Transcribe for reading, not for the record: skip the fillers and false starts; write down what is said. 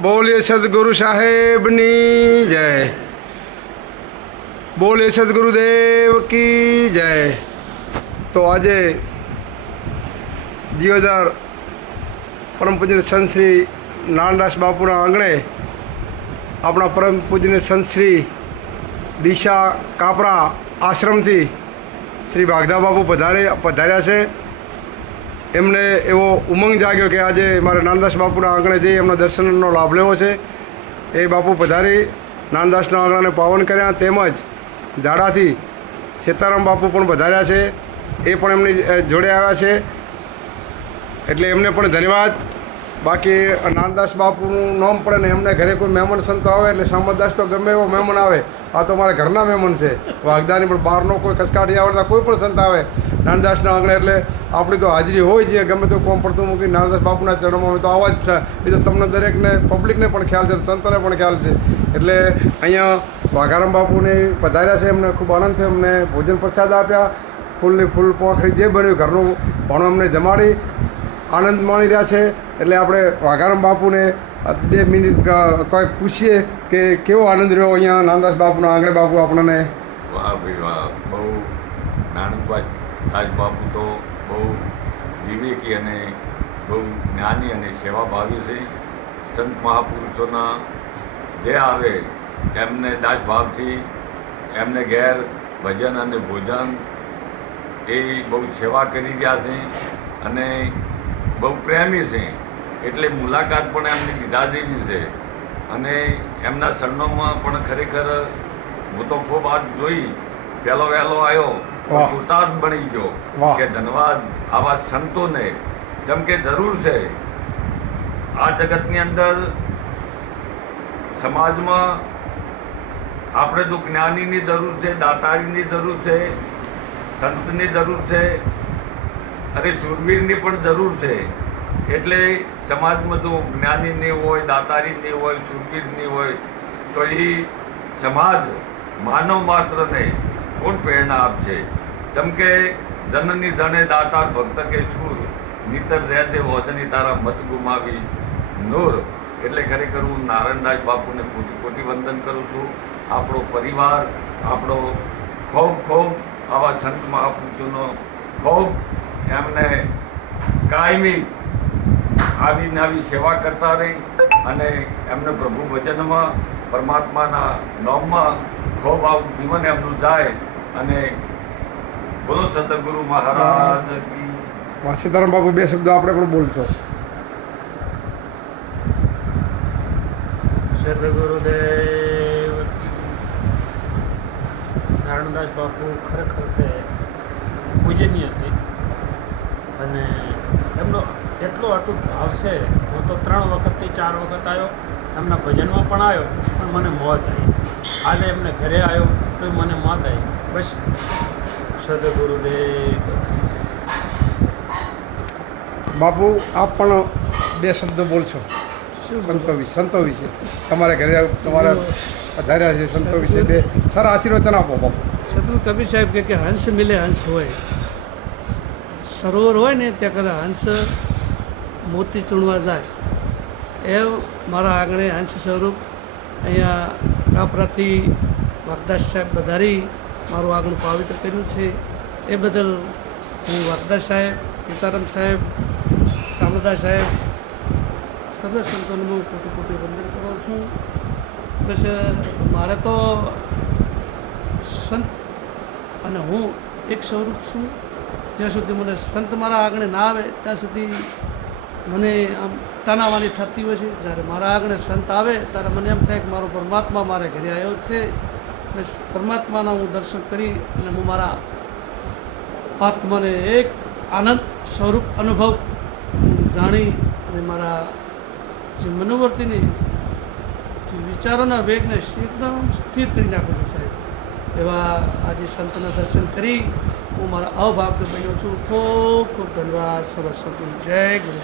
બોલીએ સદગુરુ સાહેબની જય. બોલીએ સદગુરુદેવ કી જય. તો આજે દિયોદર પરમ પૂજ્ય સંત શ્રી નારાયણદાસ બાપુના આંગણે આપણા પરમ પૂજ્ય સંત શ્રી દિશા કાપરા આશ્રમથી શ્રી વાઘદા બાપુ પધાર્યા છે. એમને એવો ઉમંગ જાગ્યો કે આજે મારે નારાયણદાસ બાપુના આંગણે જઈ એમના દર્શનનો લાભ લેવો છે. એ બાપુ પધારી નારાયણદાસના આંગણાને પાવન કર્યા. તેમજ ઝાડાથી સીતારામ બાપુ પણ પધાર્યા છે, એ પણ એમની જોડે આવ્યા છે, એટલે એમને પણ ધન્યવાદ. બાકી નારાયણદાસ બાપુનું નામ પડે ને એમને ઘરે કોઈ મહેમાન સંતો આવે એટલે સામતદાસ તો ગમે એવો મહેમાન આવે, આ તો મારા ઘરના મહેમાન છે. વાઘદાની પણ બહારનો કોઈ કસકાઠી આવડતા કોઈ પણ સંત આવે નારાયણદાસના આંગણે એટલે આપણી તો હાજરી હોય છે. ગમે તો કોમ પડતું મૂકી નારાયણદાસ બાપુના ચરણોમાં તો આવા જ છે. એ તો તમને દરેકને પબ્લિકને પણ ખ્યાલ છે, સંતોને પણ ખ્યાલ છે. એટલે અહીંયા વાઘારામ બાપુને પધાર્યા છે, એમને ખૂબ આનંદ થયો. એમને ભોજન પ્રસાદ આપ્યા, ફૂલની ફૂલ પોખરી જે બન્યું ઘરનું ભણો એમને જમાડી આનંદ માણી રહ્યા છે. એટલે આપણે વાઘારામ બાપુને 2 મિનિટ કંઈક પૂછીએ કે કેવો આનંદ રહ્યો અહીંયા નારાયણદાસ બાપુના આંગણે. બાપુ આપણને વાહ ભાઈ વાહ, બહુ નારાયણદાસ બાપુ તો બહુ વિવેકી અને બહુ જ્ઞાની અને સેવાભાવી છે. સંત મહાપુરુષોના જે આવે એમને દાસ ભાવથી એમને ઘેર ભજન અને ભોજન એ બહુ સેવા કરી રહ્યા છે અને બહુ પ્રેમી છે. એટલે મુલાકાત પણ એમની લીધા જેવી છે અને એમના ચરણોમાં પણ ખરેખર હું તો ખૂબ આ જોઈ પહેલો વહેલો આવ્યો કૃતાર્થ બની ગયો કે ધન્યવાદ આવા સંતોને. જેમ કે જરૂર છે આ જગતની અંદર સમાજમાં આપણે જો જ્ઞાનીની જરૂર છે, દાતારીની જરૂર છે, સંતની જરૂર છે અને શૂરવીરની પણ જરૂર છે. એટલે સમાજમાં જો જ્ઞાની નહીં હોય, દાતારી નહીં હોય, શૂરવીર નહીં હોય તો એ સમાજ માનવ માત્રને કોણ પ્રેરણા આપશે? જેમ કે જનની જણે દાતાર ભક્ત કે શૂર નીતર રહેજે વોજની તારા મત ગુમાવી નૂર. એટલે ખરેખર હું નારાયણદાસ બાપુને કોટી કોટી વંદન કરું છું. આપણો પરિવાર, આપણો ખૂબ આવા સંત મહાપુરુષોનો ખૂબ એમને કાયમી આવી નવી સેવા કરતા રહી અને એમને પ્રભુ ભજનમાં પરમાત્માના નામમાં ખૂબ આવું જીવન એમનું જાય. અને બોલો સતગુરુ મહારાજ કી. સીતારામ બાપુ 2 શબ્દો આપણે પણ બોલશો. સદગુરુદેવ નારાયણદાસ બાપુ ખરેખર છે પૂજનીય છે અને એમનો એટલો અટૂટ ભાવ છે. હું તો 3 વખતથી 4 વખત આવ્યો, એમના ભજનમાં પણ આવ્યો પણ મને મોજ આવી. આજે એમને ઘરે આવ્યો તો મને મોજ આવી. બસ સદગુરુદેવ. બાપુ આપ પણ 2 શબ્દો બોલશો સંતો વિશે. તમારા ઘરે તમારા પધાર્યા છે સંતો વિશે 2 સારા આશીર્વચન આપો બાપુ. સદગુરુ કબીર સાહેબ કે હંસ મિલે હંસ હોય. સરોવર હોય ને ત્યાં કદાચ હંસ મોતી ચૂણવા જાય એમ મારા આંગણે હંસ સ્વરૂપ અહીંયા કાપરાથી વાઘદાસ સાહેબ પધારી મારું આંગણું પવિત્ર કર્યું છે. એ બદલ હું વાઘદાસ સાહેબ, સીતારામ સાહેબ, કામદાસ સાહેબ સર્વ સંતોને હું કોટી કોટી વંદન કરું છું. બસ મારે તો સંત અને હું એક સ્વરૂપ છું. જ્યાં સુધી મને સંત મારા આંગણે ના આવે ત્યાં સુધી મને આમ તાનાવાની થતી હોય છે. જ્યારે મારા આંગણે સંત આવે ત્યારે મને એમ થાય કે મારો પરમાત્મા મારે ઘરે આવ્યો છે. બસ પરમાત્માના હું દર્શન કરી અને હું મારા આત્માને એક આનંદ સ્વરૂપ અનુભવ જાણી અને મારા જે મનોવર્તીને વિચારોના વેગને એકદમ સ્થિર કરી નાખું છું સાહેબ. એવા આજે સંતના દર્શન કરી હું મારા અભાગ્ય બન્યો છું. ખૂબ ખૂબ ધન્યવાદ. સર્વ સંતોને જય ગુરુ.